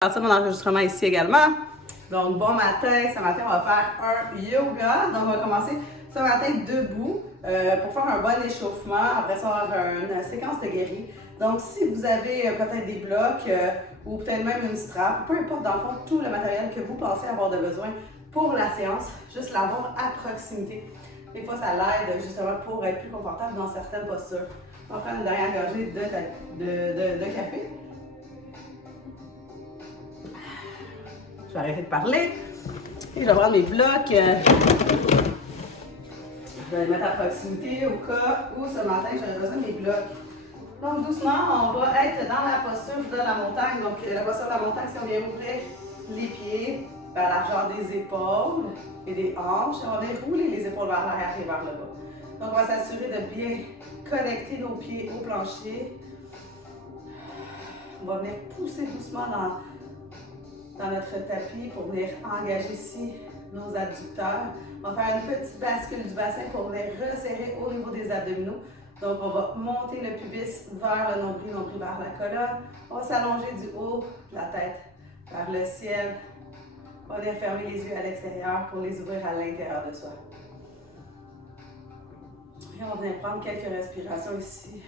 Commencer mon enregistrement ici également. Donc, bon matin. Ce matin, on va faire un yoga. Donc, on va commencer ce matin debout pour faire un bon échauffement. Après ça, on va avoir une séquence de guéri. Donc, si vous avez peut-être des blocs ou peut-être même une strap, peu importe dans le fond, tout le matériel que vous pensez avoir de besoin pour la séance, juste l'avoir à proximité. Des fois, ça l'aide justement pour être plus confortable dans certaines postures. On va prendre une dernière gorgée de café. Je vais arrêter de parler. Et je vais prendre mes blocs. Je vais les mettre à proximité au cas où ce matin j'aurais besoin de mes blocs. Donc doucement, on va être dans la posture de la montagne. Donc la posture de la montagne, si on vient ouvrir les pieds vers la largeur des épaules et des hanches, on va venir rouler les épaules vers l'arrière et vers le bas. Donc on va s'assurer de bien connecter nos pieds au plancher. On va venir pousser doucement dans notre tapis pour venir engager ici nos adducteurs. On va faire une petite bascule du bassin pour venir resserrer au niveau des abdominaux. Donc, on va monter le pubis vers le nombril vers la colonne. On va s'allonger du haut de la tête vers le ciel. On va venir fermer les yeux à l'extérieur pour les ouvrir à l'intérieur de soi. Et on va venir prendre quelques respirations ici.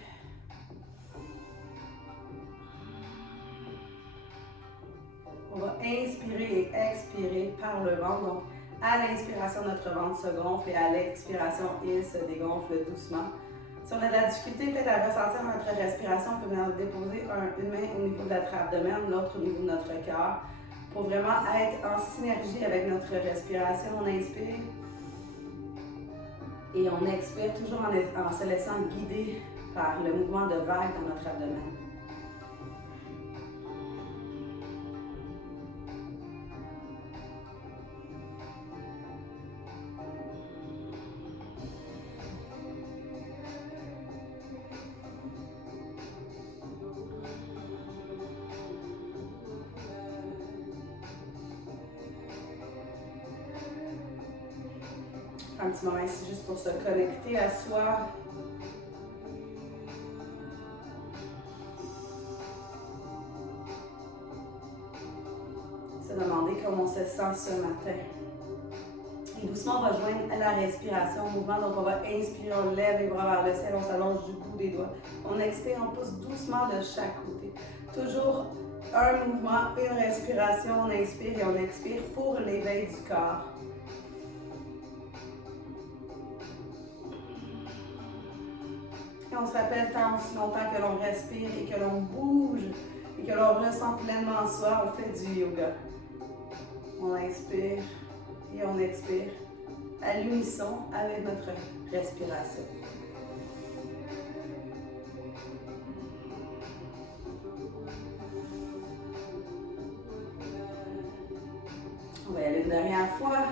On va inspirer et expirer par le ventre. Donc, à l'inspiration, notre ventre se gonfle et à l'expiration, il se dégonfle doucement. Si on a de la difficulté peut-être à ressentir notre respiration, on peut venir déposer une main au niveau de notre abdomen, l'autre au niveau de notre cœur, pour vraiment être en synergie avec notre respiration. On inspire et on expire, toujours en se laissant guider par le mouvement de vague dans notre abdomen. Un petit moment ici juste pour se connecter à soi. Se demander comment on se sent ce matin. Et doucement, on va joindre la respiration au mouvement. Donc, on va inspirer, on lève les bras vers le ciel, on s'allonge du bout des doigts. On expire, on pousse doucement de chaque côté. Toujours un mouvement, une respiration. On inspire et on expire pour l'éveil du corps. Et on se rappelle tant aussi longtemps que l'on respire et que l'on bouge et que l'on ressent pleinement en soi, on fait du yoga. On inspire et on expire à l'unisson avec notre respiration. On va y aller une dernière fois.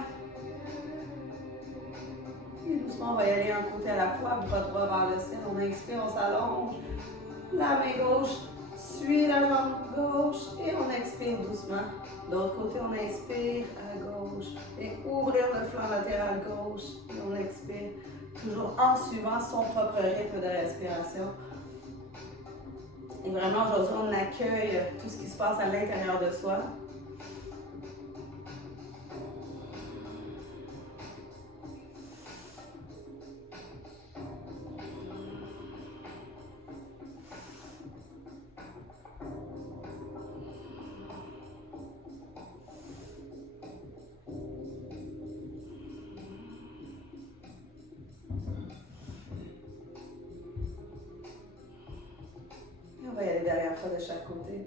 Et doucement, on va y aller un côté à la fois, bras droit vers le ciel. On inspire, on s'allonge. La main gauche suit la jambe gauche et on expire doucement. De l'autre côté, on inspire à gauche et ouvrir le flanc latéral gauche et on expire. Toujours en suivant son propre rythme de respiration. Et vraiment, aujourd'hui, on accueille tout ce qui se passe à l'intérieur de soi. On va y aller derrière fois de chaque côté.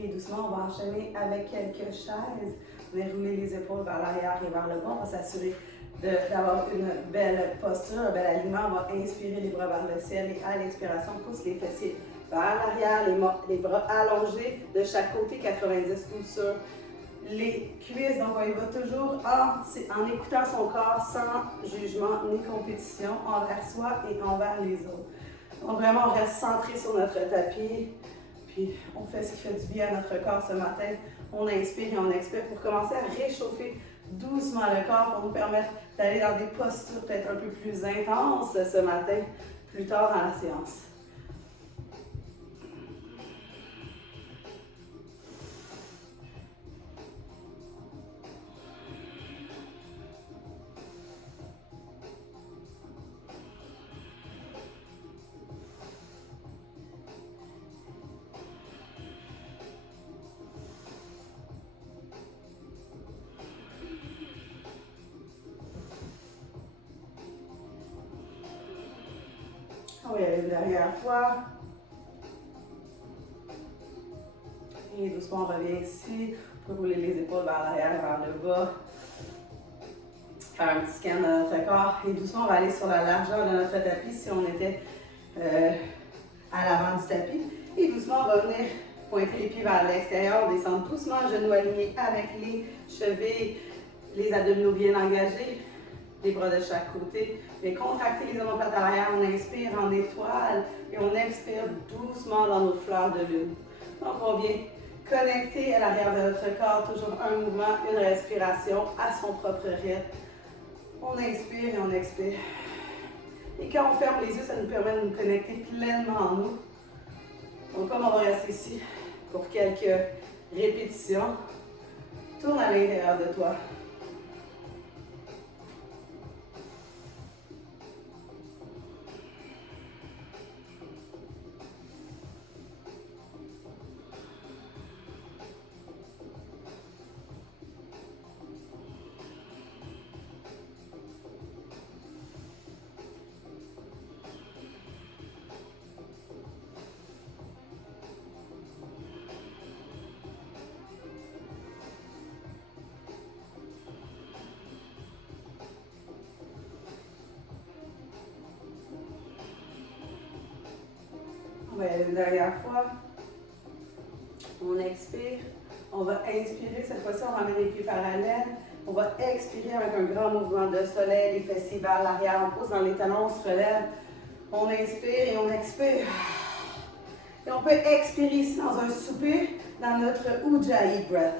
Et doucement, on va enchaîner avec quelques chaises. On va rouler les épaules vers l'arrière et vers le bas. On va s'assurer d'avoir une belle posture, un bel alignement. On va inspirer les bras vers le ciel et à l'expiration, on pousse les fessiers vers l'arrière, les bras allongés de chaque côté, 90 pouces sur les cuisses. Donc, on y va toujours en écoutant son corps sans jugement ni compétition envers soi et envers les autres. Donc, vraiment, on reste centré sur notre tapis. Puis, on fait ce qui fait du bien à notre corps ce matin. On inspire et on expire pour commencer à réchauffer doucement le corps pour nous permettre d'aller dans des postures peut-être un peu plus intenses ce matin, plus tard dans la séance. On va y aller une dernière fois. Et doucement, on revient ici. On peut rouler les épaules vers l'arrière et vers le bas. Faire un petit scan de notre corps. Et doucement, on va aller sur la largeur de notre tapis si on était à l'avant du tapis. Et doucement, on va venir pointer les pieds vers l'extérieur. Descendre doucement, genoux alignés avec les chevilles. Les abdominaux bien engagés. Les bras de chaque côté. Et contracter les omoplates à l'arrière. On inspire en étoile. Et on expire doucement dans nos fleurs de lune. Donc, on vient connecter à l'arrière de notre corps. Toujours un mouvement, une respiration à son propre rythme. On inspire et on expire. Et quand on ferme les yeux, ça nous permet de nous connecter pleinement en nous. Donc, comme on va rester ici pour quelques répétitions, tourne à l'intérieur de toi. On va y aller une dernière fois. On expire. On va inspirer. Cette fois-ci, on ramène les pieds parallèles. On va expirer avec un grand mouvement de soleil, les fessiers vers l'arrière. On pose dans les talons, on se relève. On inspire et on expire. Et on peut expirer ici dans un soupir, dans notre Ujjayi breath.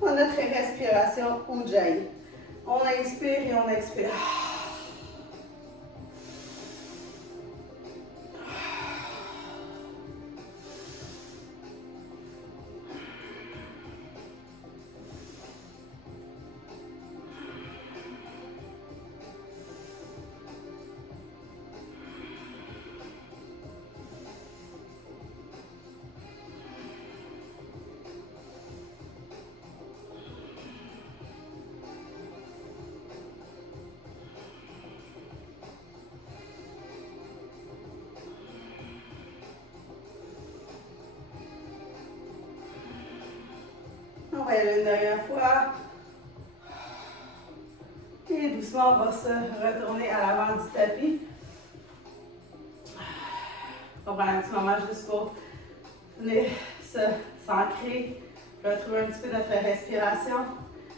Dans notre respiration Ujjayi. On inspire et on expire. On va y aller une dernière fois. Et doucement, on va se retourner à l'avant du tapis. On va prendre un petit moment juste pour venir s'ancrer, retrouver un petit peu notre respiration.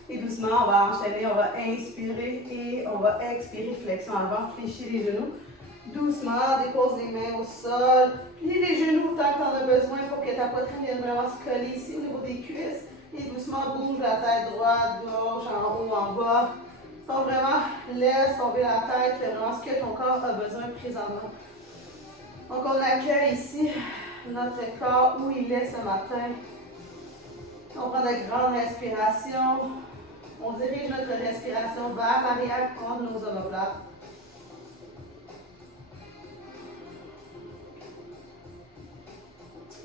Et doucement, on va enchaîner, on va inspirer et on va expirer, flexion avant, fléchir les genoux. Doucement, dépose les mains au sol. Plie les genoux tant que tu en as besoin pour que ta poitrine vienne vraiment se coller ici au niveau des cuisses. Et doucement, bouge la tête droite, gauche, en haut, en bas. Donc vraiment, laisse tomber la tête, fais vraiment ce que ton corps a besoin présentement. Donc on accueille ici notre corps où il est ce matin. On prend de grandes respirations. On dirige notre respiration vers l'arrière entre nos omoplates.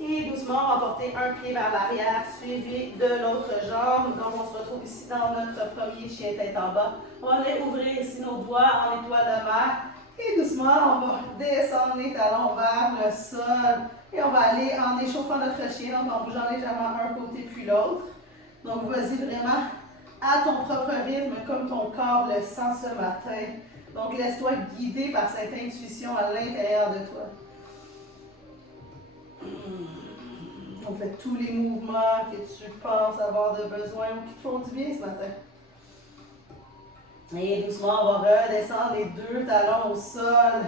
Et doucement, on va porter un pied vers l'arrière, suivi de l'autre jambe. Donc, on se retrouve ici dans notre premier chien tête en bas. On va aller ouvrir ici nos doigts en étoile de mer. Et doucement, on va descendre les talons vers le sol. Et on va aller en échauffant notre chien, donc en bougeant légèrement un côté puis l'autre. Donc, vas-y vraiment à ton propre rythme, comme ton corps le sent ce matin. Donc, laisse-toi guider par cette intuition à l'intérieur de toi. On fait tous les mouvements que tu penses avoir de besoin ou qui te font du bien ce matin. Et doucement, on va redescendre les deux talons au sol.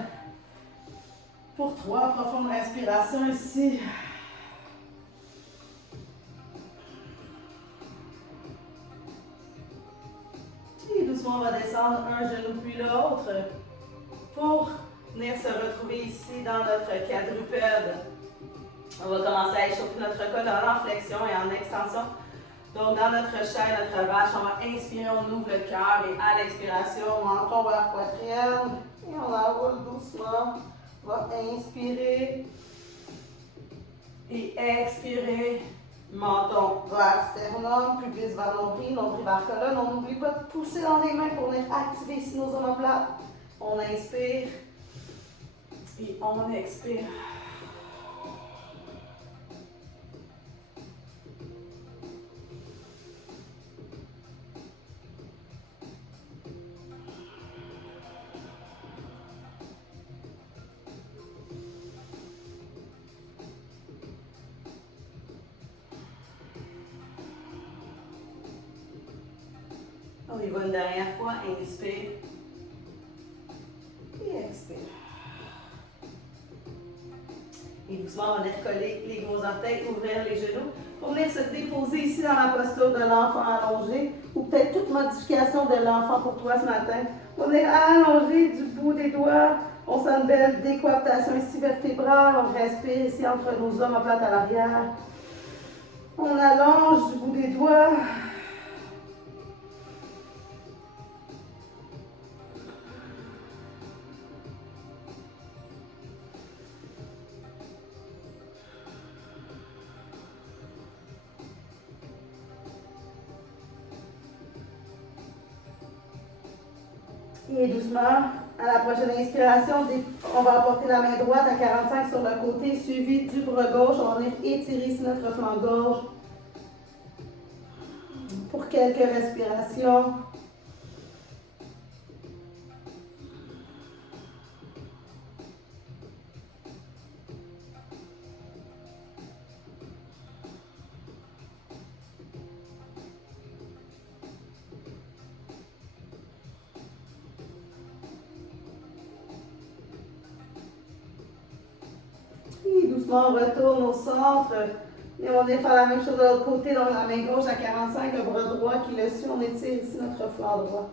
Pour 3 profondes respirations ici. doucement, on va descendre un genou puis l'autre pour venir se retrouver ici dans notre quadrupède. On va commencer à échauffer notre col en flexion et en extension. Donc, dans notre chaise, notre vache, on va inspirer, on ouvre le cœur et à l'expiration, menton vers poitrine et on enroule doucement. On va inspirer et expirer. Menton vers sternum, pubis vers nombril, nombril vers colonne. On n'oublie pas de pousser dans les mains pour venir activer ici nos omoplates. On inspire et on expire. On y va une dernière fois. Inspire. Et expire. Et doucement, on va venir coller les gros orteils, ouvrir les genoux pour venir se déposer ici dans la posture de l'enfant allongé ou peut-être toute modification de l'enfant pour toi ce matin. On est allongé du bout des doigts. On sent une belle décoaptation ici vertébrale. On respire ici entre nos omoplates à l'arrière. On allonge du bout des doigts. Et doucement, à la prochaine inspiration, on va apporter la main droite à 45 sur le côté, suivi du bras gauche. On va venir étirer ici notre flanc gauche pour quelques respirations. Doucement, on retourne au centre. Et on vient faire la même chose de l'autre côté. Donc, la main gauche à 45, le bras droit qui le suit. On étire ici notre flanc droit.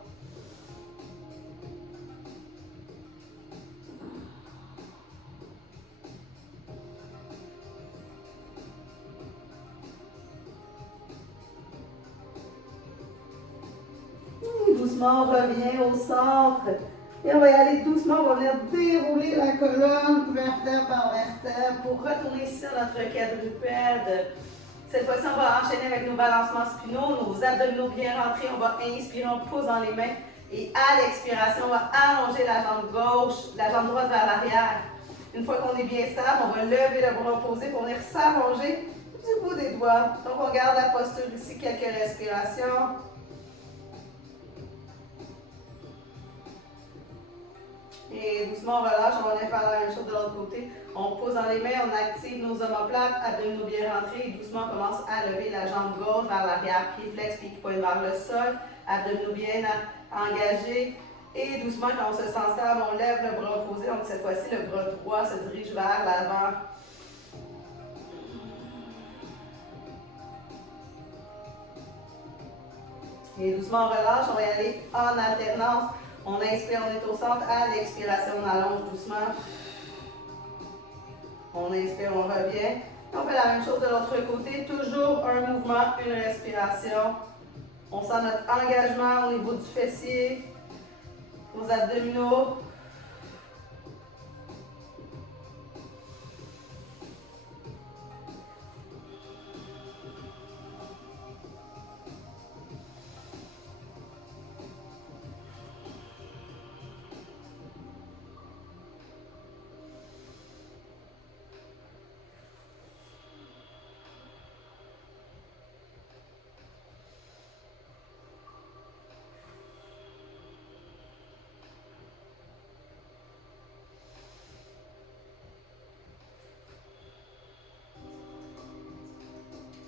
Et doucement, on revient au centre. Et on va y aller doucement, on va venir dérouler la colonne, vertèbre par vertèbre, pour retourner ici dans notre quadrupède. Cette fois-ci, on va enchaîner avec nos balancements spinaux, nos abdominaux bien rentrés. On va inspirer, on pousse dans les mains. Et à l'expiration, on va allonger la jambe gauche, la jambe droite vers l'arrière. Une fois qu'on est bien stable, on va lever le bras opposé pour venir s'allonger du bout des doigts. Donc, on garde la posture ici, quelques respirations. Et doucement, on relâche, on va venir faire la même chose de l'autre côté. On pose dans les mains, on active nos omoplates, abdominaux bien rentrés. Et doucement, on commence à lever la jambe gauche vers l'arrière, pied flex, pied qui pointe vers le sol. Abdominaux bien engagés. Et doucement, quand on se sent stable, on lève le bras opposé. Donc cette fois-ci, le bras droit se dirige vers l'avant. Et doucement, on relâche, on va y aller en alternance. On inspire, on est au centre. À l'expiration, on allonge doucement. On inspire, on revient. On fait la même chose de l'autre côté. Toujours un mouvement, une respiration. On sent notre engagement au niveau du fessier, aux abdominaux.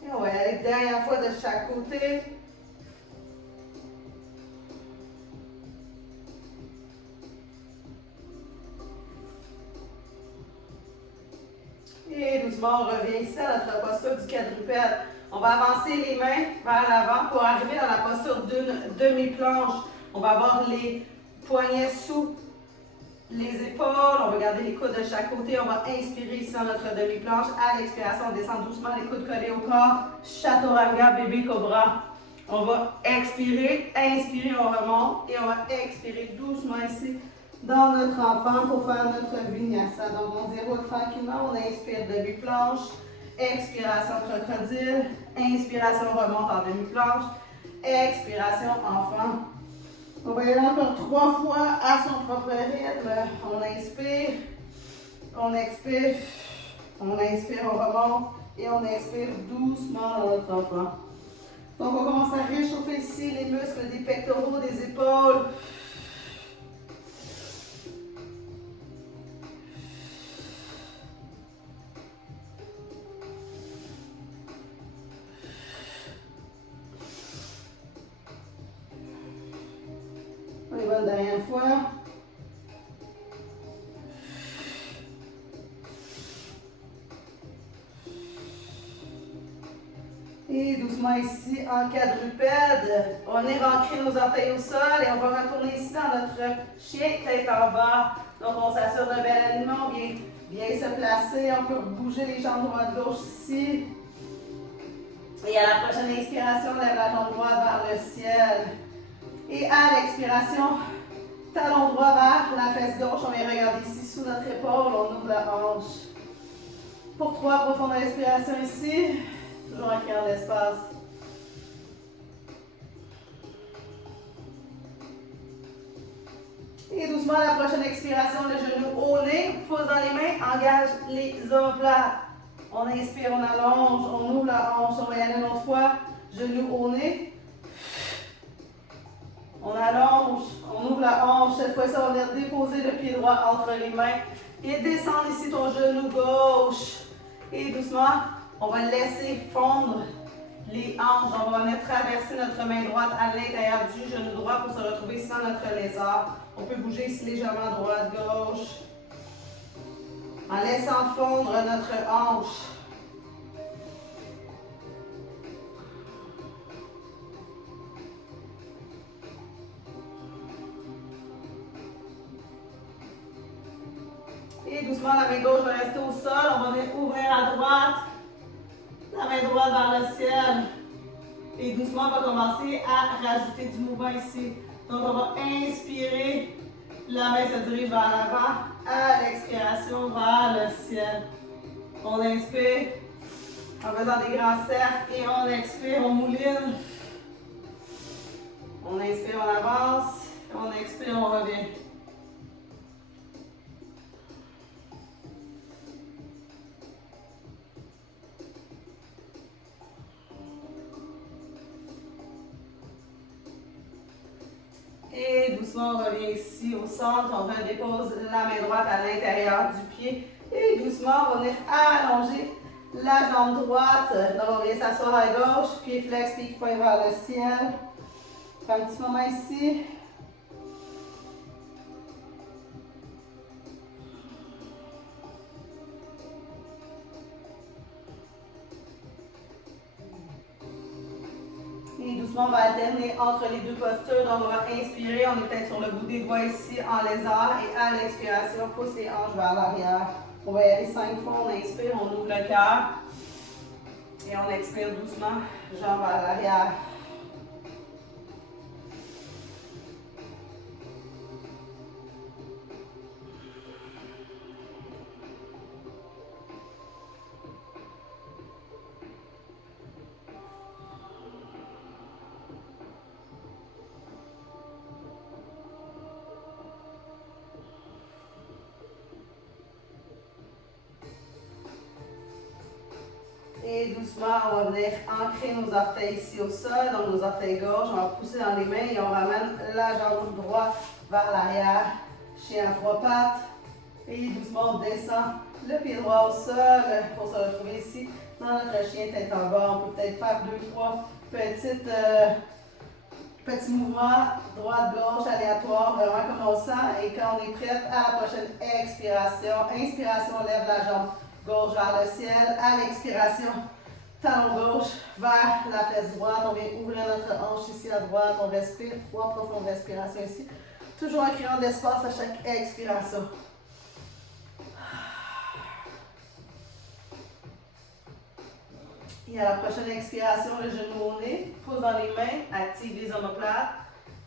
Et on va y aller dernière fois de chaque côté. Et doucement, on revient ici à notre posture du quadrupède. On va avancer les mains vers l'avant pour arriver dans la posture d'une demi-planche. On va avoir les poignets sous les épaules. On va garder les coudes de chaque côté. On va inspirer ici dans notre demi-planche. À l'expiration, on descend doucement, les coudes collés au corps. Chaturanga, bébé cobra. On va expirer, inspirer, on remonte. Et on va expirer doucement ici dans notre enfant pour faire notre vinyasa. Donc, on déroule tranquillement. On inspire demi-planche. Expiration crocodile. Inspiration, remonte en demi-planche. Expiration, enfant. On va y aller encore 3 fois à son propre rythme. On inspire, on expire, on inspire, on remonte et on expire doucement dans notre enfant. Donc on commence à réchauffer ici les muscles des pectoraux, des épaules. On y va une dernière fois. Et doucement ici en quadrupède. On est ancré nos orteils au sol et on va retourner ici dans notre chien tête en bas. Donc on s'assure d'un bel alignement, on vient bien se placer. On peut bouger les jambes droite-gauche ici. Et à la prochaine inspiration, on lève la jambe droite vers le ciel. Et à l'expiration, talon droit vers la fesse gauche. On vient regarder ici sous notre épaule. On ouvre la hanche. Pour 3 profondes respirations ici. Toujours en créant l'espace. Et doucement, à la prochaine expiration, le genou au nez. Pouce dans les mains. Engage les omoplates. On inspire, on allonge. On ouvre la hanche. On va y aller une autre fois. Genou au nez. On allonge, on ouvre la hanche. Cette fois-ci, on va venir déposer le pied droit entre les mains. Et descendre ici ton genou gauche. Et doucement, on va laisser fondre les hanches. On va venir traverser notre main droite à l'intérieur du genou droit pour se retrouver ici dans notre lézard. On peut bouger ici légèrement droite-gauche. En laissant fondre notre hanche. Et doucement, la main gauche va rester au sol. On va venir ouvrir à droite. La main droite vers le ciel. Et doucement, on va commencer à rajouter du mouvement ici. Donc, on va inspirer. La main se dirige vers l'avant. À l'expiration, vers le ciel. On inspire en faisant des grands cercles. Et on expire, on mouline. On inspire, on avance. On expire, on revient. Et doucement, on revient ici au centre. On redépose la main droite à l'intérieur du pied. Et doucement, on va venir allonger la jambe droite. Donc, on vient s'asseoir à gauche. Pied flex, pied point vers le ciel. Prends un petit moment ici. Et doucement, on va alterner entre les deux postures. Donc, on va inspirer. On est peut-être sur le bout des doigts ici en lézard. Et à l'expiration, pousse les hanches vers l'arrière. On va y aller 5 fois. On inspire, on ouvre le cœur. Et on expire doucement, jambes vers l'arrière. Et doucement, on va venir ancrer nos orteils ici au sol, donc nos orteils gauche, on va pousser dans les mains et on ramène la jambe droite vers l'arrière, chien à 3 pattes. Et doucement, on descend le pied droit au sol pour se retrouver ici dans notre chien tête en bas. On peut peut-être faire 2-3 petits mouvements droite-gauche aléatoires, vraiment comme on sent. Et quand on est prête à la prochaine expiration, inspiration, on lève la jambe gauche vers le ciel. À l'expiration, talon gauche vers la fesse droite. On vient ouvrir notre hanche ici à droite. On respire. 3 profondes respirations ici. Toujours en créant de l'espace à chaque expiration. Et à la prochaine expiration, le genou au nez. Pouce dans les mains. Active les omoplates,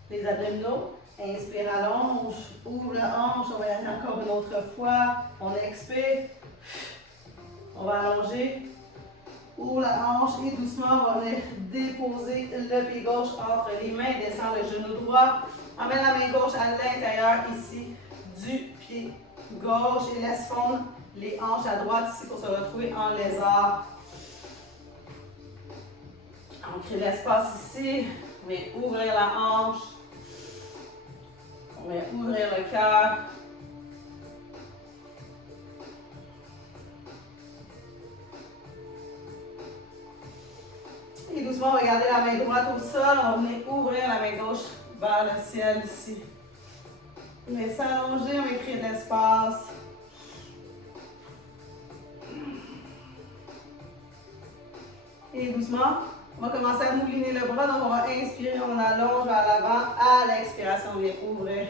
les abdominaux. Inspire, allonge. Ouvre le hanche. On va y aller encore une autre fois. On expire. On va allonger. Ouvre la hanche et doucement, on va venir déposer le pied gauche entre les mains. Descend le genou droit. Emmène la main gauche à l'intérieur ici du pied gauche et laisse fondre les hanches à droite ici pour se retrouver en lézard. On crée l'espace ici. On vient ouvrir la hanche. On vient ouvrir le cœur. Et doucement, on va garder la main droite au sol. On va venir ouvrir la main gauche vers le ciel ici. On va s'allonger, on va créer de l'espace. Et doucement, on va commencer à mouliner le bras. Donc, on va inspirer, on allonge vers l'avant. À l'expiration, on vient ouvrir.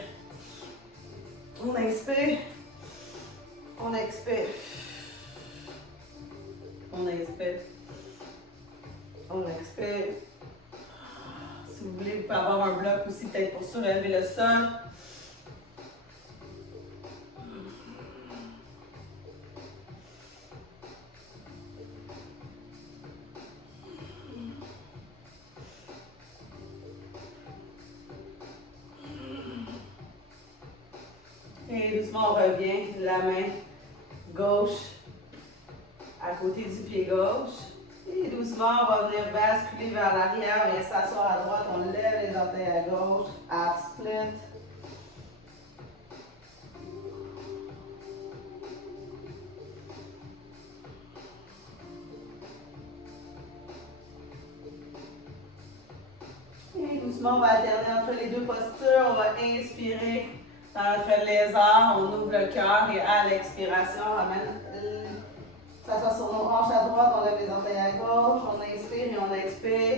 On inspire. On expire. On inspire. On expire. Si vous voulez, vous pouvez avoir un bloc aussi, peut-être pour surélever le sol. Et doucement, on revient, la main gauche à côté du pied gauche. Et doucement, on va venir basculer vers l'arrière, on vient s'asseoir à droite, on lève les orteils à gauche, half split. Et doucement, on va alterner entre les deux postures, on va inspirer dans notre lézard, on ouvre le cœur et à l'expiration, on ramène s'assoit sur nos hanches à droite, on lève les orteils à gauche, on inspire et on expire.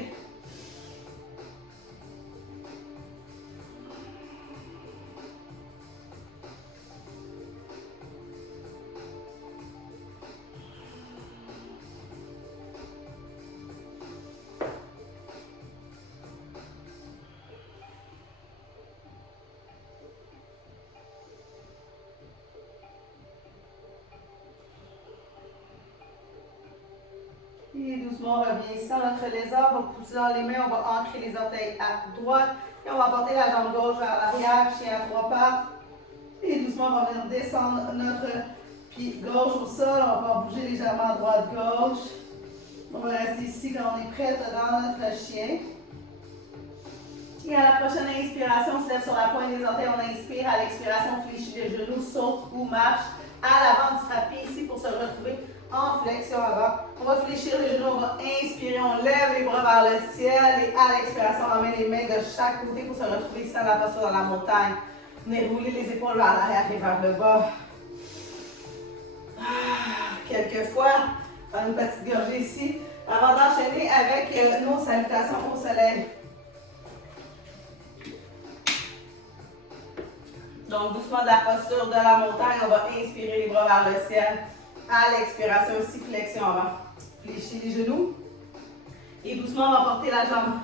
Et doucement, on revient ici dans notre lézard. On va pousser dans les mains, on va ancrer les orteils à droite. Et on va porter la jambe gauche vers l'arrière, chien à 3 pattes. Et doucement, on va venir descendre notre pied gauche au sol. On va bouger légèrement à droite-gauche. On va rester ici quand on est prête dans notre chien. Et à la prochaine inspiration, on se lève sur la pointe des orteils. On inspire. À l'expiration, on fléchit les genoux, saute ou marche à l'avant du tapis ici pour se retrouver en flexion avant. On va fléchir les genoux, on va inspirer, on lève les bras vers le ciel et à l'expiration, on emmène les mains de chaque côté pour se retrouver ici dans la posture dans la montagne. Venez rouler les épaules vers l'arrière et vers le bas. Quelques fois, faire une petite gorgée ici avant d'enchaîner avec nos salutations au soleil. Donc, doucement de la posture de la montagne, on va inspirer les bras vers le ciel. À l'expiration aussi, flexion avant. Fléchis les genoux. Et doucement, on va porter la jambe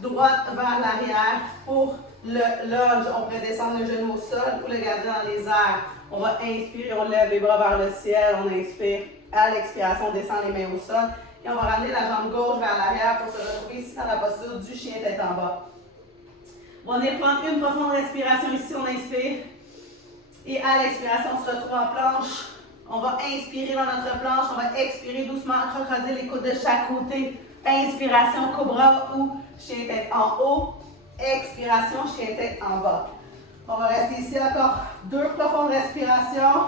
droite vers l'arrière. Pour le lunge, on pourrait descendre le genou au sol ou le garder dans les airs. On va inspirer, on lève les bras vers le ciel. On inspire. À l'expiration, on descend les mains au sol. Et on va ramener la jambe gauche vers l'arrière pour se retrouver ici dans la posture du chien tête en bas. On va venir prendre une profonde respiration ici. On inspire. Et à l'expiration, on se retrouve en planche. On va inspirer dans notre planche, on va expirer doucement, crocodile, les coudes de chaque côté. Inspiration, cobra ou chien tête en haut. Expiration, chien tête en bas. On va rester ici encore 2 profondes respirations.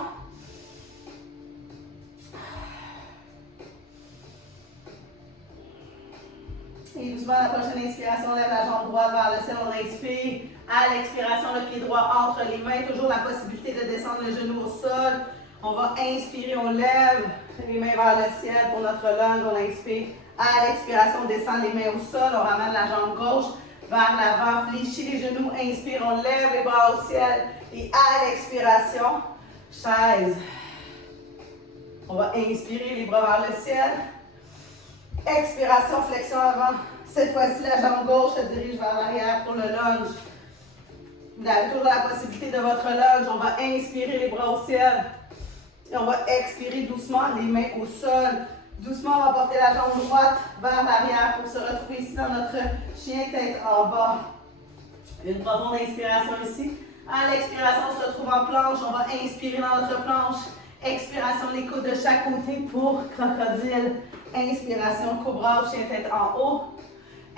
Et doucement, la prochaine inspiration, on lève la jambe droite vers le ciel, on inspire. À l'expiration, le pied droit entre les mains. Toujours la possibilité de descendre le genou au sol. On va inspirer, on lève les mains vers le ciel pour notre lunge, on inspire. À l'expiration, on descend les mains au sol, on ramène la jambe gauche vers l'avant, fléchit les genoux, inspire, on lève les bras au ciel. Et à l'expiration, chaise. On va inspirer les bras vers le ciel. Expiration, flexion avant. Cette fois-ci, la jambe gauche se dirige vers l'arrière pour le lunge. Vous avez toujours la possibilité de votre lunge. On va inspirer les bras au ciel. Et on va expirer doucement, les mains au sol. Doucement, on va porter la jambe droite vers l'arrière pour se retrouver ici dans notre chien tête en bas. Une profonde inspiration ici. À l'expiration, on se retrouve en planche. On va inspirer dans notre planche. Expiration, les coudes de chaque côté pour crocodile. Inspiration, cobra, chien tête en haut.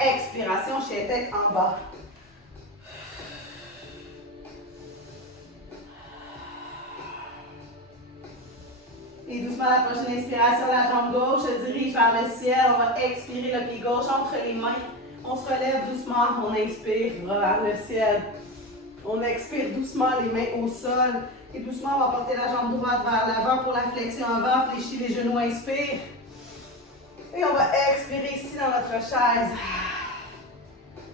Expiration, chien tête en bas. Et doucement, la prochaine inspiration, la jambe gauche se dirige vers le ciel. On va expirer le pied gauche entre les mains. On se relève doucement. On inspire vers le ciel. On expire doucement, les mains au sol. Et doucement, on va porter la jambe droite vers l'avant pour la flexion avant. Fléchis les genoux, inspire. Et on va expirer ici dans notre chaise.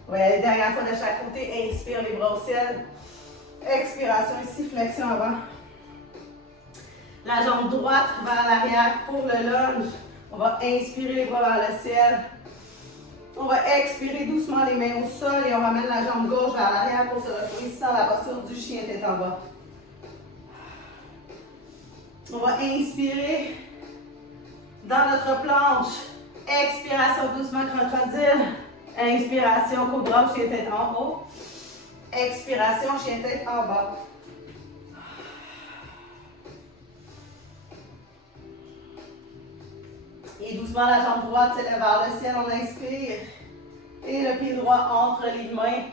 Ouais, dernière fois de chaque côté. Inspire, les bras au ciel. Expiration ici, flexion avant. La jambe droite vers l'arrière pour le lunge. On va inspirer les bras vers le ciel. On va expirer doucement les mains au sol et on ramène la jambe gauche vers l'arrière pour se retrouver ici dans la posture du chien tête en bas. On va inspirer dans notre planche. Expiration doucement crocodile. Inspiration cobra, chien tête en haut. Expiration chien tête en bas. Et doucement, la jambe droite s'élève vers le ciel, on inspire. Et le pied droit entre les mains.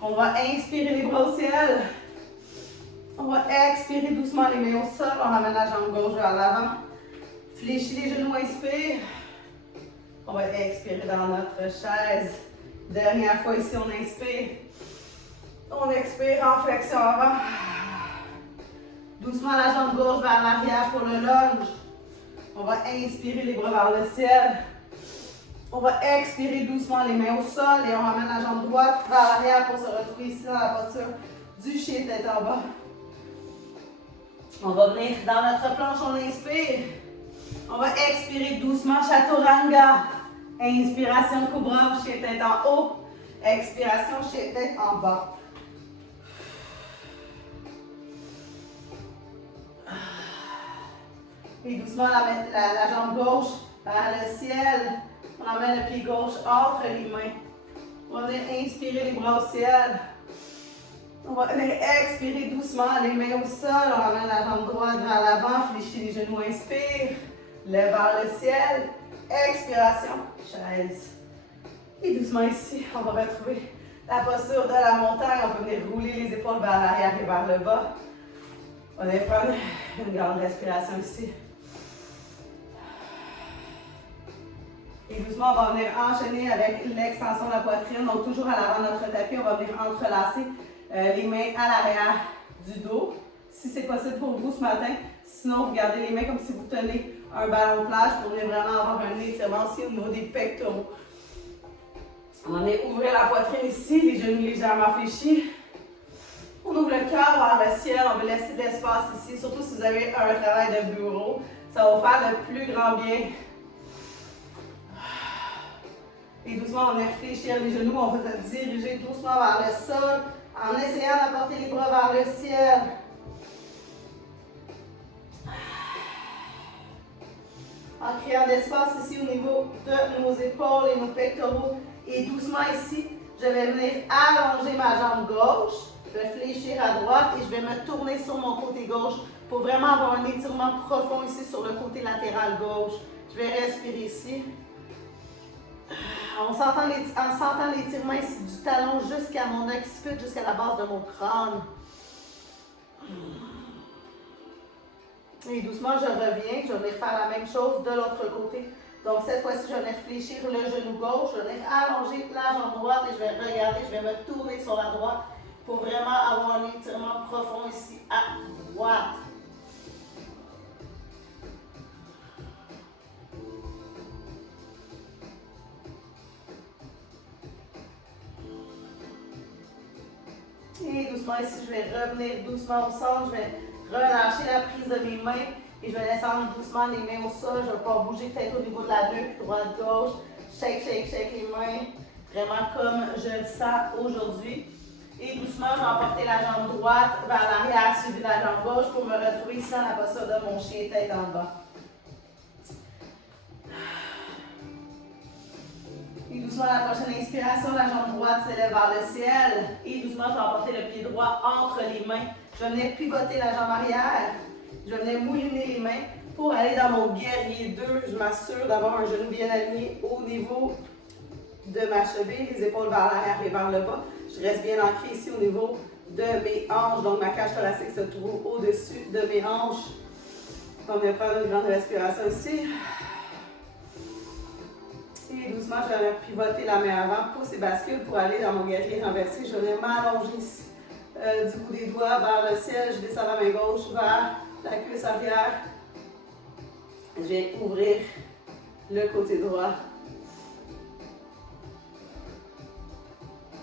On va inspirer les bras au ciel. On va expirer doucement les mains au sol. On ramène la jambe gauche vers l'avant. Fléchis les genoux, inspire. On va expirer dans notre chaise. Dernière fois ici, on inspire. On expire en flexion avant. Doucement, la jambe gauche vers l'arrière pour le lunge. On va inspirer les bras vers le ciel. On va expirer doucement les mains au sol et on ramène la jambe droite vers l'arrière pour se retrouver ici dans la posture du chien tête en bas. On va venir dans notre planche, on inspire. On va expirer doucement, chaturanga. Inspiration, cobra, chien tête en haut. Expiration, chien tête en bas. Et doucement, la jambe gauche vers le ciel. On emmène le pied gauche entre les mains. On va venir inspirer les bras au ciel. On va venir expirer doucement les mains au sol. On ramène la jambe droite vers l'avant. Fléchis les genoux, inspire. Lève vers le ciel. Expiration, chaise. Et doucement ici, on va retrouver la posture de la montagne. On peut venir rouler les épaules vers l'arrière et vers le bas. On va prendre une grande respiration ici. Et doucement, on va venir enchaîner avec l'extension de la poitrine. Donc, toujours à l'avant de notre tapis, on va venir entrelacer les mains à l'arrière du dos. Si c'est possible pour vous ce matin. Sinon, vous gardez les mains comme si vous tenez un ballon de plage pour venir vraiment avoir un étirement aussi au niveau des pectoraux. On va venir ouvrir la poitrine ici, les genoux légèrement fléchis. On ouvre le cœur vers le ciel. On veut laisser de l'espace ici, surtout si vous avez un travail de bureau. Ça va vous faire le plus grand bien. Et doucement, on va fléchir les genoux, on va se diriger doucement vers le sol en essayant d'apporter les bras vers le ciel. En créant de l'espace ici au niveau de nos épaules et nos pectoraux. Et doucement ici, je vais venir allonger ma jambe gauche. Je vais fléchir à droite et je vais me tourner sur mon côté gauche pour vraiment avoir un étirement profond ici sur le côté latéral gauche. Je vais respirer ici. En sentant l'étirement ici du talon jusqu'à mon occiput, jusqu'à la base de mon crâne. Et doucement, je reviens. Je vais venir faire la même chose de l'autre côté. Donc, cette fois-ci, je vais venir fléchir le genou gauche. Je vais venir allonger la jambe droite et je vais regarder. Je vais me tourner sur la droite pour vraiment avoir un étirement profond ici à droite. Et doucement ici, je vais revenir doucement au centre. Je vais relâcher la prise de mes mains. Et je vais descendre doucement les mains au sol. Je ne vais pas bouger peut-être au niveau de la nuque, droite, gauche. Shake, shake, shake les mains. Vraiment comme je le sens aujourd'hui. Et doucement, je vais emporter la jambe droite vers l'arrière, suivi de la jambe gauche pour me retrouver ici dans la posture de mon chien, tête en bas. Et doucement, la prochaine inspiration, la jambe droite s'élève vers le ciel. Et doucement, je vais emporter le pied droit entre les mains. Je venais pivoter la jambe arrière. Je venais mouliner les mains pour aller dans mon guerrier 2. Je m'assure d'avoir un genou bien aligné au niveau de ma cheville, les épaules vers l'arrière et vers le bas. Je reste bien ancré ici au niveau de mes hanches. Donc, ma cage thoracique se trouve au-dessus de mes hanches. On va prendre une grande respiration ici. Et doucement, je vais pivoter la main avant, pouce et bascule pour aller dans mon guerrier renversé. Je vais m'allonger ici du bout des doigts vers le ciel. Je descends la main gauche vers la cuisse arrière. Je viens ouvrir le côté droit.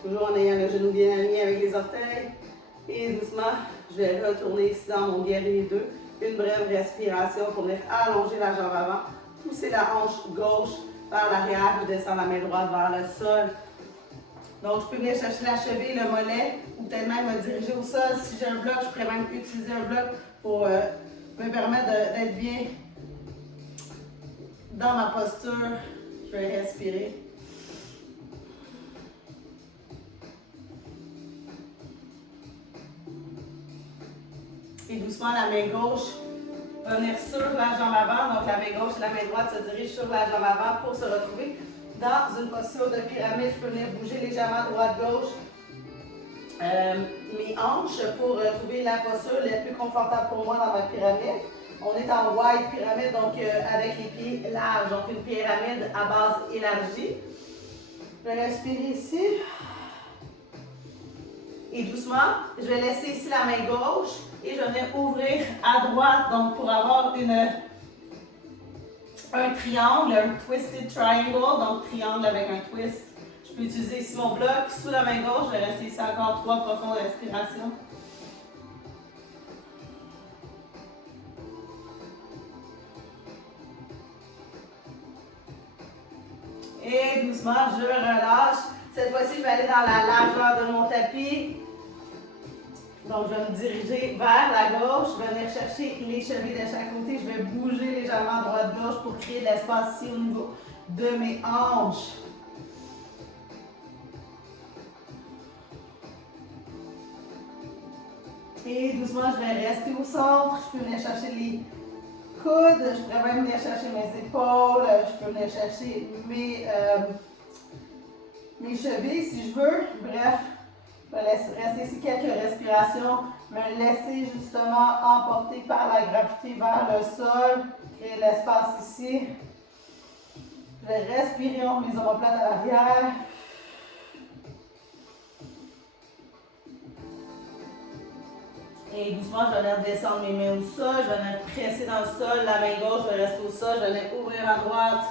Toujours en ayant le genou bien aligné avec les orteils. Et doucement, je vais retourner ici dans mon guerrier 2. Une brève respiration pour venir allonger la jambe avant. Pousser la hanche gauche vers l'arrière. Je descends la main droite vers le sol. Donc, je peux venir chercher la cheville, le mollet, ou peut-être même me diriger au sol. Si j'ai un bloc, je pourrais même utiliser un bloc pour me permettre d'être bien dans ma posture. Je vais respirer. Et doucement, la main gauche va venir sur la jambe avant. Donc, la main gauche et la main droite se dirigent sur la jambe avant pour se retrouver dans une posture de pyramide. Je peux venir bouger légèrement droite-gauche mes hanches pour retrouver la posture la plus confortable pour moi dans ma pyramide. On est en wide pyramide, donc avec les pieds larges. Donc, une pyramide à base élargie. Je vais respirer ici. Et doucement, je vais laisser ici la main gauche et je vais ouvrir à droite, donc pour avoir un triangle, un twisted triangle, donc triangle avec un twist. Je peux utiliser ici mon bloc sous la main gauche, je vais rester ici encore 3 profondes respirations. Et doucement, je relâche. Cette fois-ci, je vais aller dans la largeur de mon tapis. Donc, je vais me diriger vers la gauche. Je vais venir chercher les chevilles de chaque côté. Je vais bouger légèrement à droite-gauche pour créer de l'espace ici au niveau de mes hanches. Et doucement, je vais rester au centre. Je peux venir chercher les coudes. Je pourrais même venir chercher mes épaules. Je peux venir chercher mes chevilles si je veux. Bref, je vais rester ici quelques respirations. Me laisser justement emporter par la gravité vers le sol. Créer de l'espace ici. Je vais respirer entre mes omoplates à l'arrière. Et doucement, je vais venir descendre mes mains au sol. Je vais venir presser dans le sol. La main gauche, je vais rester au sol. Je vais venir ouvrir à droite.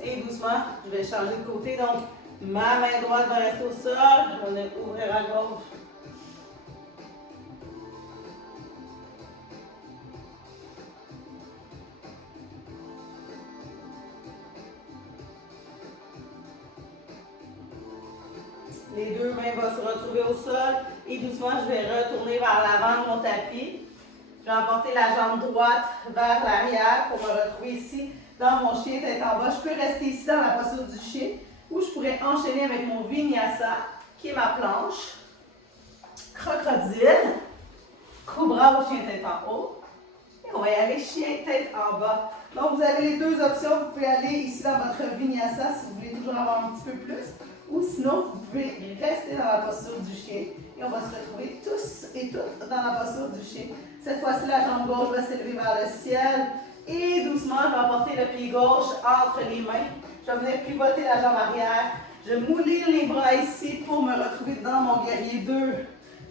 Et doucement, je vais changer de côté. Donc, ma main droite va rester au sol. Je vais venir ouvrir à gauche. Les deux mains vont se retrouver au sol. Et doucement, je vais retourner vers l'avant de mon tapis. Je vais emporter la jambe droite vers l'arrière pour me retrouver ici dans mon chien tête en bas. Je peux rester ici dans la posture du chien ou je pourrais enchaîner avec mon vinyasa, qui est ma planche. Crocodile. Cobra au chien tête en haut. Et on va y aller chien tête en bas. Donc, vous avez les deux options. Vous pouvez aller ici dans votre vinyasa si vous voulez toujours avoir un petit peu plus. Ou sinon, vous pouvez rester dans la posture du chien. Et on va se retrouver tous et toutes dans la posture du chien. Cette fois-ci, la jambe gauche va s'élever vers le ciel. Et doucement, je vais emporter le pied gauche entre les mains. Je vais venir pivoter la jambe arrière. Je mouline les bras ici pour me retrouver dans mon guerrier 2.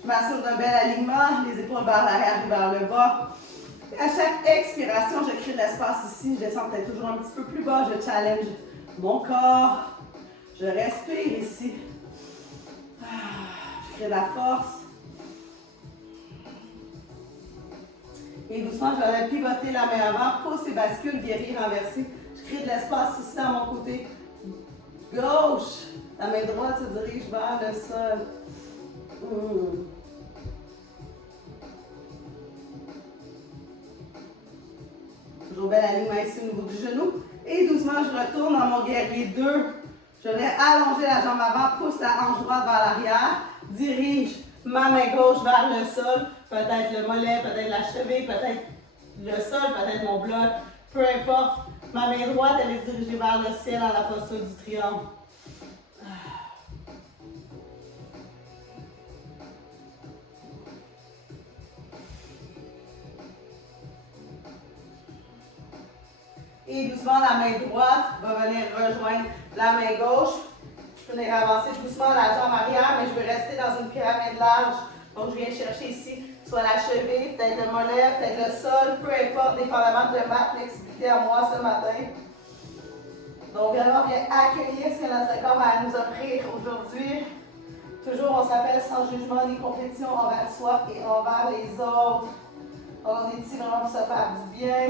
Je m'assure d'un bel alignement. Les épaules vers l'arrière et vers le bas. Et à chaque expiration, je crée de l'espace ici. Je descends peut-être toujours un petit peu plus bas. Je challenge mon corps. Je respire ici. Je crée de la force. Et doucement, je vais pivoter la main avant. Pouce et bascule, guérir, renversé. Je crée de l'espace ici dans mon côté gauche. La main droite se dirige vers le sol. Toujours bel alignement ici au niveau du genou. Et doucement, je retourne dans mon guerrier 2. Je vais allonger la jambe avant, pousse la hanche droite vers l'arrière, dirige ma main gauche vers le sol, peut-être le mollet, peut-être la cheville, peut-être le sol, peut-être mon bloc, peu importe. Ma main droite, elle est dirigée vers le ciel à la posture du triangle. Et doucement, la main droite va venir rejoindre la main gauche. Je vais venir avancer doucement la jambe arrière, mais je vais rester dans une pyramide large. Donc, je viens chercher ici, soit la cheville, peut-être le mollet, peut-être le sol, peu importe, dépendamment de ma flexibilité à moi ce matin. Donc, vraiment, on vient accueillir ce que notre corps a à nous offrir aujourd'hui. Toujours, on s'appelle sans jugement ni compétition envers soi et envers les autres. On est ici vraiment pour se faire du bien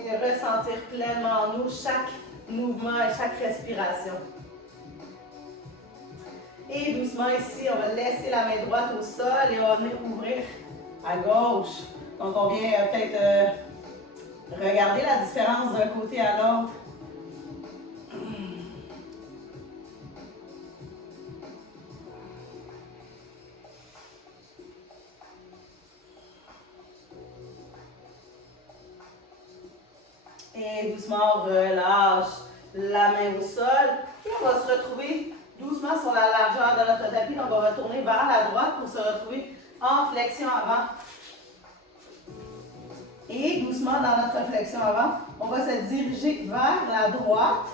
et ressentir pleinement en nous chaque mouvement et chaque respiration. Et doucement ici, on va laisser la main droite au sol et on va venir ouvrir à gauche. Donc on vient peut-être regarder la différence d'un côté à l'autre. Et doucement, on relâche la main au sol. Et on va se retrouver doucement sur la largeur de notre tapis. Donc, on va retourner vers la droite pour se retrouver en flexion avant. Et doucement, dans notre flexion avant, on va se diriger vers la droite.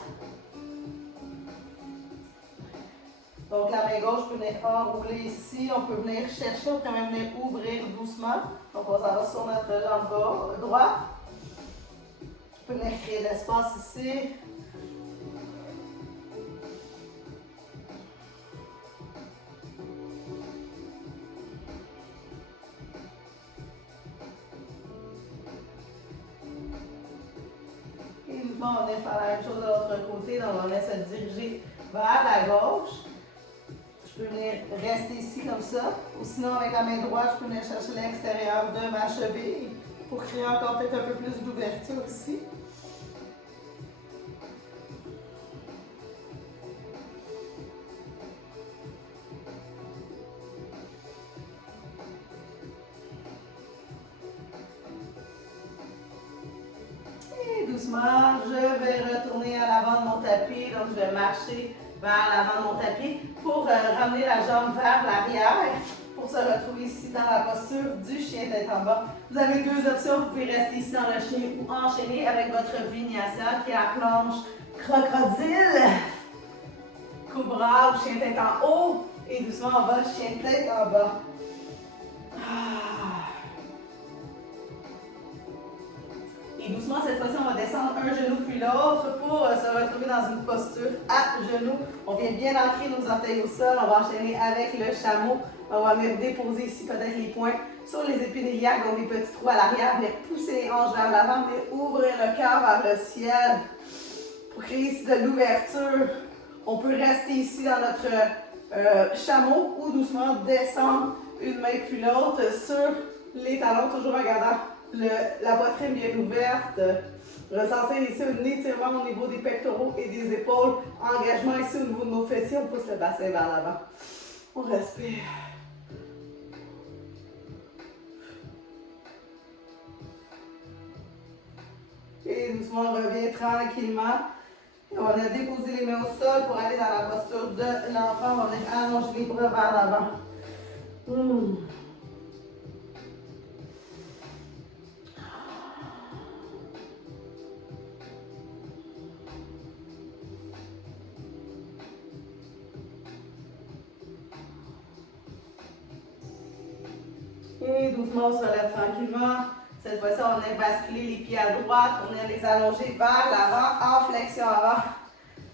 Donc, la main gauche peut venir enrouler ici. On peut venir chercher, on peut même venir ouvrir doucement. Donc, on s'en va sur notre jambe droite. On peut venir créer de l'espace ici. Et doucement, on vient faire la même chose de l'autre côté. Donc, on laisse se diriger vers la gauche. Je peux venir rester ici comme ça. Ou sinon, avec la main droite, je peux venir chercher l'extérieur de ma cheville pour créer encore peut-être un peu plus d'ouverture ici. Et doucement, je vais retourner à l'avant de mon tapis. Donc, je vais marcher vers l'avant de mon tapis pour ramener la jambe vers l'arrière pour se retrouver ici dans la posture du chien tête en bas. Vous avez deux options. Vous pouvez rester ici dans le chien ou enchaîner avec votre vinyasa qui est la planche crocodile, cobra ou chien tête en haut et doucement en bas, chien tête en bas. Et doucement, cette fois-ci, on va descendre un genou puis l'autre pour se retrouver dans une posture à genoux. On vient bien ancrer nos orteils au sol. On va enchaîner avec le chameau. On va venir déposer ici peut-être les poings sur les épines iliaques, donc des petits trous à l'arrière. Venir pousser les hanches vers l'avant, venir ouvrir le cœur vers le ciel pour créer ici de l'ouverture. On peut rester ici dans notre chameau ou doucement descendre une main puis l'autre sur les talons, toujours en gardant la poitrine bien ouverte. Ressentez ici un étirement au niveau des pectoraux et des épaules. Engagement ici au niveau de nos fessiers. On pousse le bassin vers l'avant. On respire. Et doucement, on revient tranquillement. Et on va déposer les mains au sol pour aller dans la posture de l'enfant. On va venir allonger les bras vers l'avant. Et doucement, on se relève tranquillement. Se Cette fois-ci, on va venir basculer les pieds à droite pour venir les allonger vers l'avant en flexion avant.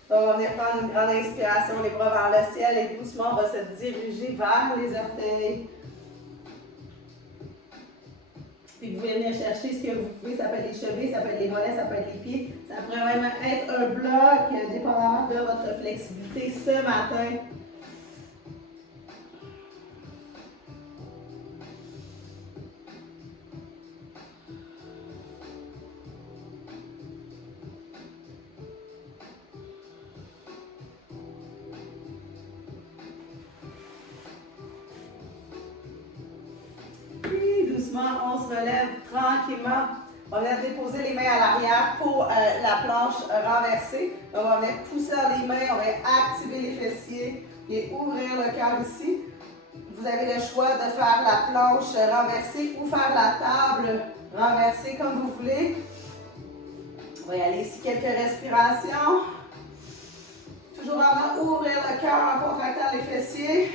Donc, on va venir prendre une grande inspiration, les bras vers le ciel et doucement, on va se diriger vers les orteils. Puis vous pouvez venir chercher ce que vous pouvez, ça peut être les chevilles, ça peut être les mollets, ça peut être les pieds. Ça pourrait même être un bloc, dépendamment de votre flexibilité ce matin. On se relève tranquillement. On va venir déposer les mains à l'arrière pour la planche renversée. Donc, on va venir pousser les mains, on va activer les fessiers et ouvrir le cœur ici. Vous avez le choix de faire la planche renversée ou faire la table renversée comme vous voulez. On va y aller ici, quelques respirations. Toujours avant, ouvrir le cœur en contractant les fessiers.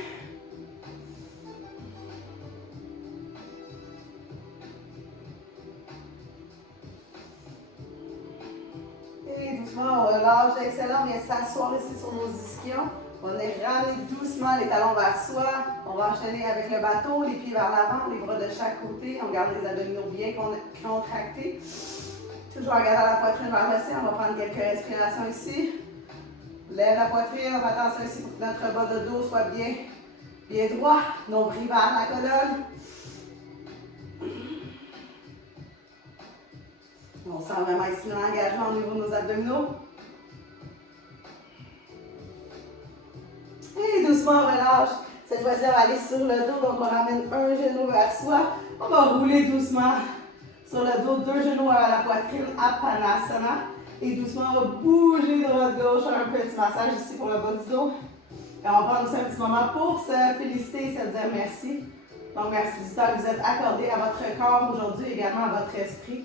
Et doucement, on relâche, excellent, on vient s'asseoir ici sur nos ischions. On est ramené doucement les talons vers soi. On va enchaîner avec le bateau, les pieds vers l'avant, les bras de chaque côté. On garde les abdominaux bien contractés. Toujours en gardant la poitrine vers le ciel. On va prendre quelques respirations ici. Lève la poitrine, on fait attention ici pour que notre bas de dos soit bien droit. Nombril vers la colonne. On sent vraiment ici l'engagement au niveau de nos abdominaux. Et doucement, on relâche. Cette fois-ci, on va aller sur le dos. Donc, on ramène un genou vers soi. On va rouler doucement sur le dos, deux genoux à la poitrine, Apanasana. Et doucement, on va bouger droite-gauche, un petit massage ici pour le bas du dos. Et on va prendre aussi un petit moment pour se féliciter et se dire merci. Donc, merci du temps que vous êtes accordé à votre corps aujourd'hui, également à votre esprit.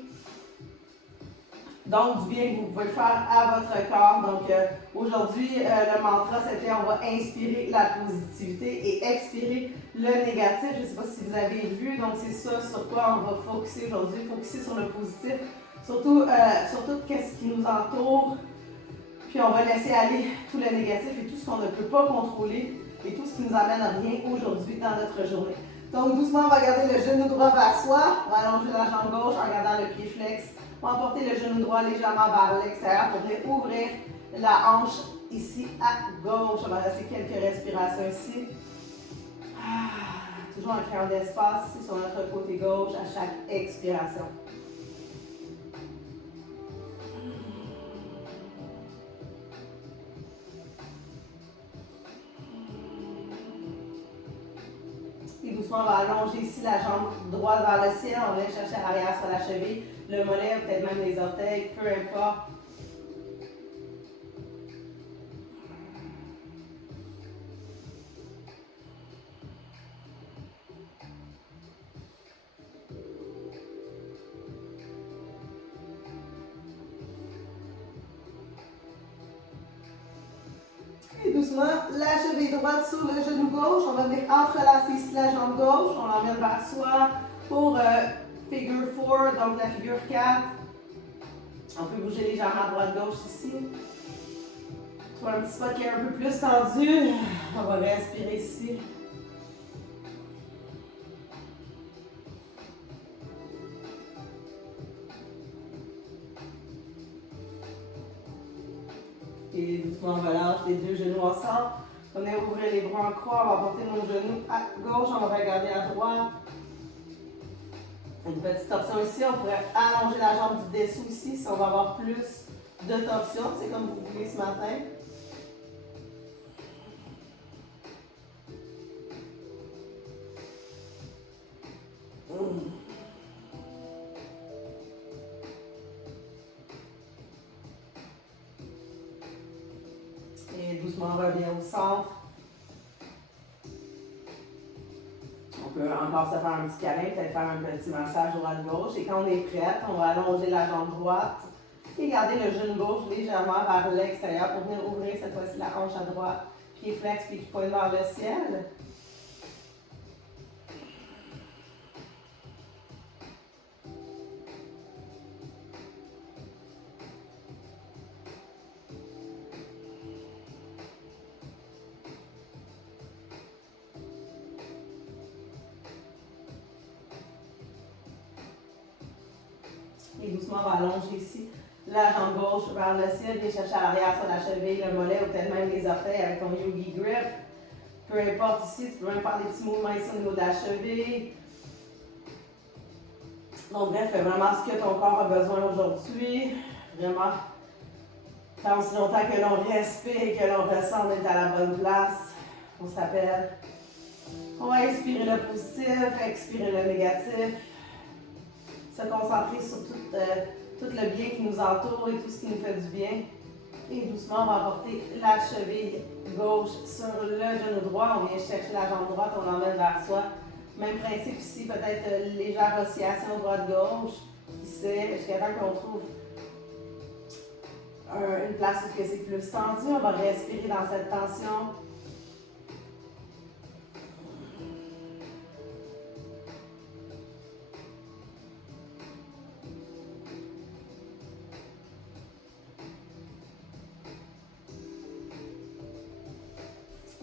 Donc, du bien que vous pouvez le faire à votre corps. Donc, aujourd'hui, le mantra, c'était on va inspirer la positivité et expirer le négatif. Je ne sais pas si vous avez vu, donc c'est ça sur quoi on va focuser aujourd'hui. Focuser sur le positif, surtout sur tout ce qui nous entoure. Puis, on va laisser aller tout le négatif et tout ce qu'on ne peut pas contrôler et tout ce qui nous amène à rien aujourd'hui dans notre journée. Donc, doucement, on va garder le genou droit vers soi. On va allonger la jambe gauche en gardant le pied flex. On va porter le genou droit légèrement vers l'extérieur pour venir ouvrir la hanche ici à gauche. On va laisser quelques respirations ici. Toujours un cœur d'espace ici sur notre côté gauche à chaque expiration. Et doucement, on va allonger ici la jambe droite vers le ciel. On va venir chercher à l'arrière sur la cheville, le mollet, peut-être même les orteils, peu importe. Et doucement, la cheville droite sur le genou gauche. On va venir entrelacer ici la jambe gauche. On l'emmène vers soi pour figure 4, donc la figure 4. On peut bouger légèrement à droite-gauche ici. Soit un petit spot qui est un peu plus tendu. On va respirer ici. Et doucement, on relâche les deux genoux ensemble. On est ouvrir les bras en croix. On va porter nos genoux à gauche. On va regarder à droite. Une petite torsion ici. On pourrait allonger la jambe du dessous ici si on va avoir plus de torsion. C'est comme vous voulez ce matin. Et doucement, on revient au centre. On peut encore se faire un petit câlin, peut-être faire un petit massage droite-gauche. Et quand on est prête, on va allonger la jambe droite et garder le genou gauche légèrement vers l'extérieur pour venir ouvrir cette fois-ci la hanche à droite. Pied flex, pied qui pointe vers le ciel. Et doucement, on va allonger ici la jambe gauche vers le ciel. Viens chercher à l'arrière sur la cheville, le mollet ou peut-être même les orteils avec ton yogi grip. Peu importe ici, tu peux même faire des petits mouvements ici au niveau de la cheville. Donc bref, fais vraiment ce que ton corps a besoin aujourd'hui. Vraiment, tant aussi longtemps que l'on respire, que l'on ressent, on est à la bonne place. On s'appelle. On va inspirer le positif, expirer le négatif. Se concentrer sur tout le bien qui nous entoure et tout ce qui nous fait du bien. Et doucement, on va porter la cheville gauche sur le genou droit. On vient chercher la jambe droite, on l'emmène vers soi. Même principe ici, peut-être légère oscillation droite-gauche. Qui sait, jusqu'à temps qu'on trouve une place où c'est plus tendu. On va respirer dans cette tension.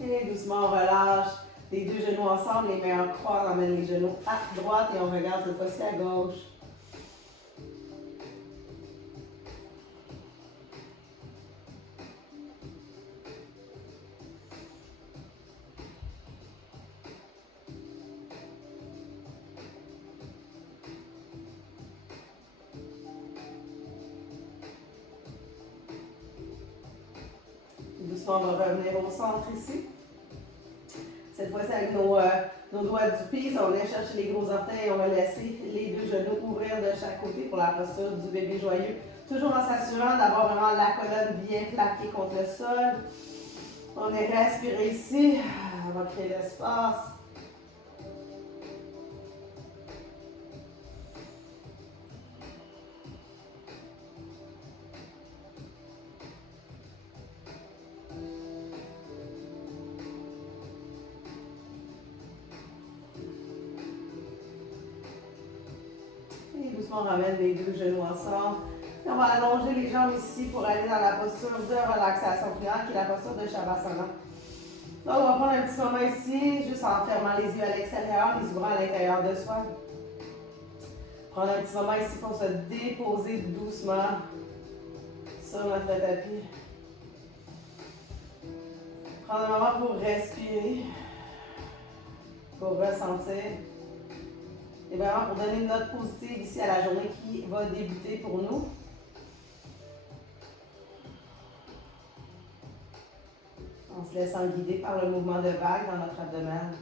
Et doucement, on relâche les deux genoux ensemble, les mains en croix, on emmène les genoux à droite et on regarde cette fois-ci à gauche. Doucement, on va revenir au centre ici. Cette fois-ci, avec nos doigts du pied, on vient chercher les gros orteils, on va laisser les deux genoux ouvrir de chaque côté pour la posture du bébé joyeux. Toujours en s'assurant d'avoir vraiment la colonne bien plaquée contre le sol. On est respiré ici. On va créer l'espace. On ramène les deux genoux ensemble. Et on va allonger les jambes ici pour aller dans la posture de relaxation finale, qui est la posture de Shavasana. Donc, on va prendre un petit moment ici, juste en fermant les yeux à l'extérieur, les ouvrant à l'intérieur de soi. Prendre un petit moment ici pour se déposer doucement sur notre tapis. Prendre un moment pour respirer, pour ressentir. Et vraiment pour donner une note positive ici à la journée qui va débuter pour nous. En se laissant guider par le mouvement de vague dans notre abdomen.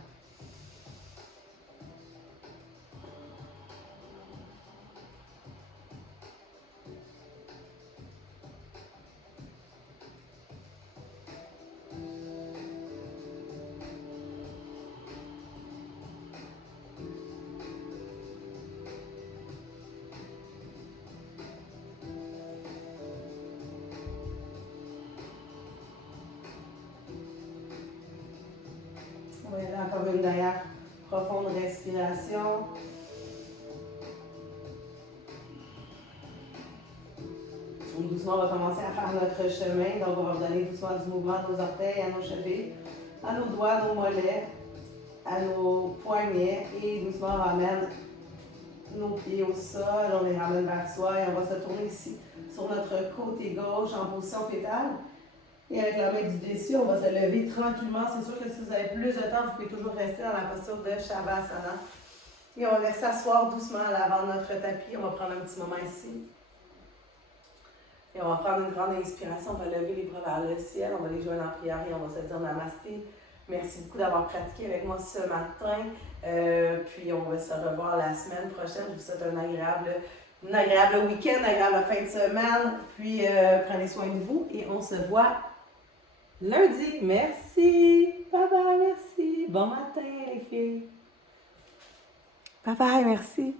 On va y aller encore une dernière profonde respiration. Et doucement, on va commencer à faire notre chemin. Donc, on va redonner doucement du mouvement à nos orteils, à nos chevilles, à nos doigts, à nos mollets, à nos poignets. Et doucement, on ramène nos pieds au sol. On les ramène vers soi et on va se tourner ici sur notre côté gauche en position fétale. Et avec la main du dessus, on va se lever tranquillement. C'est sûr que si vous avez plus de temps, vous pouvez toujours rester dans la posture de Shavasana. Et on va venir s'asseoir doucement à l'avant de notre tapis. On va prendre un petit moment ici. Et on va prendre une grande inspiration. On va lever les bras vers le ciel. On va les joindre en prière et on va se dire Namasté. Merci beaucoup d'avoir pratiqué avec moi ce matin. Puis on va se revoir la semaine prochaine. Je vous souhaite un agréable week-end, agréable fin de semaine. Puis prenez soin de vous et on se voit lundi. Merci. Bye bye, merci. Bon matin les filles. Bye bye, merci.